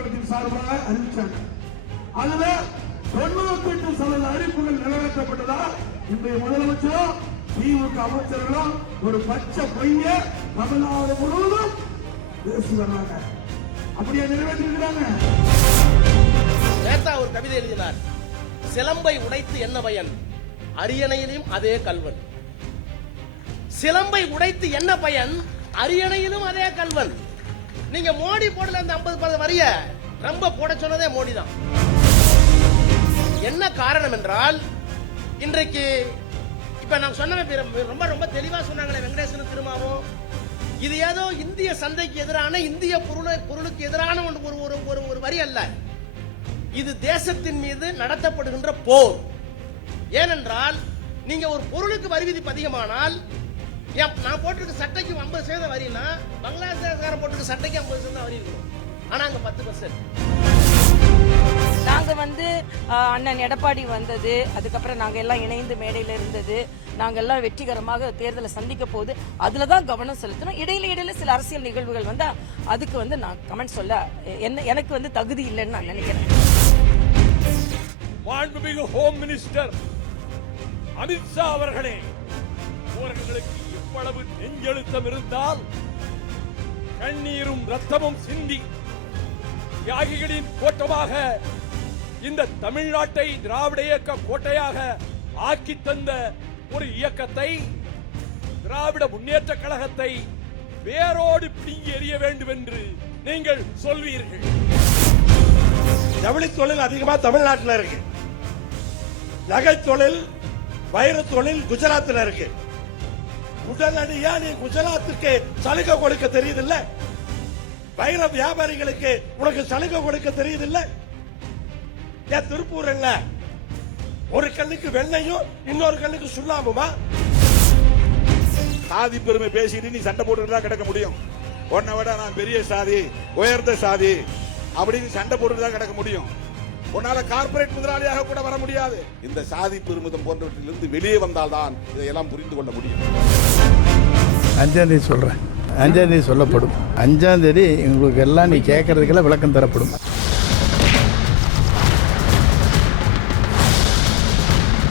கழகத்தின் சார்பாக அறிவிச்சாங்க. அதுல 98% அறிவிப்புகள் நிறைவேற்றப்பட்டதா இன்றைய முதலமைச்சரும் திமுக அமைச்சர்களும் ஒரு பச்சை பொய்ய தமிழ்நாடு முழுவதும் பேசி வர்றாங்க. அப்படியே நிறைவேற்றிருக்கிறாங்க. நேதா ஒரு கவிதை எழுதினார், சிலம்பை உடைத்து என்ன பயன், அரியணையிலும் அதே கல்வன். சிலம்பை உடைத்து என்ன பயன், அரியணையிலும் அதே கல்வன். நீங்க மோடி போடல அந்த 50% வரிய ரொம்ப போட சொன்னதே மோடி தான். என்ன காரணம் என்றால், இன்றைக்கு இப்ப நான் சொன்ன ரொம்ப ரொம்ப தெளிவா சொன்னாங்களே வெங்கடேசன் திருமாவும், இது ஏதோ இந்திய சந்தைக்கு எதிரான, இந்திய பொருளுக்கு எதிரான ஒரு வரி அல்ல. இது தேசத்தின் மீது நடத்தப்படுகின்ற போர். ஏனென்றால் நீங்க ஒரு பொருளுக்கு வரி விதிப்பு அதிகமானால், நான் போட்டிருக்க சட்டைக்கு 50% வரினா பங்களாதேஷ்காரன் போட்டிருக்க சட்டைக்கு 50% வரி இருக்கும். ஆனா அங்க 10%. நாங்க அண்ணன் எடப்பாடி வந்தது, அதுக்கப்புறம் நாங்க எல்லாம் இணைந்து மேடையில இருந்தது, நாங்க எல்லாம் வெற்றிகரமாக தேர்தலை சந்திக்க போது அதுலதான் கவனம் செலுத்தணும். இடையில சில அரசியல் நிகழ்வுகள் வந்தா அதுக்கு நான் கமெண்ட் சொல்ல எனக்கு தகுதி இல்லைன்னு நான் நினைக்கிறேன். மாண்புமிகு ஹோம் மினிஸ்டர் அமித்ஷா அவர்களே, அவர்களுக்கு எவ்வளவு நெஞ்செழுத்தம் இருந்தால் கண்ணீரும் ரத்தமும் சிந்தி தியாகிகளின் கோட்டமாக இந்த தமிழ்நாட்டை திராவிட இயக்க கோட்டையாக ஆக்கி தந்த ஒரு இயக்கத்தை, திராவிட முன்னேற்ற கழகத்தை வேரோடு பிடுங்கி எறிய வேண்டும் என்று நீங்கள் சொல்வீர்கள். ஜவுளி தொழில் அதிகமா தமிழ்நாட்டில் இருக்கு. நகை தொழில், வைர தொழில் குஜராத்தில் இருக்கு. உடனடியா நீ குஜராத்துக்கு சலுகை கொடுக்க தெரியுது இல்ல, வைர வியாபாரிகளுக்கு உனக்கு சலுகை கொடுக்க தெரியுது இல்ல. ஏன் திருப்பூர் இல்ல, ஒரு கண்ணுக்கு வெள்ளையும் இன்னொரு கண்ணுக்கு சுண்ணாம்புமா? சாதி பெருமை பேசிட்டு நீ சண்டை போட்டுட்டு தான் கிடக்க முடியும். உன்னை விட நான் பெரிய சாதி, உயர்ந்த சாதி அப்படின்னு சண்டை போட்டுட்டு தான் கிடக்க முடியும். உன்னால கார்பரேட் முதலாளியாக கூட வர முடியாது. இந்த சாதி பெருமிதம் போன்றவற்றிலிருந்து வெளியே வந்தால்தான் இதையெல்லாம் புரிந்து கொள்ள முடியும். 5ஆம் தேதி சொல்றேன். 5ஆம் தேதி சொல்லப்படும். 5ஆம் தேதி உங்களுக்கு எல்லாம் நீ கேட்கறதுக்கெல்லாம் விளக்கம் தரப்படும்.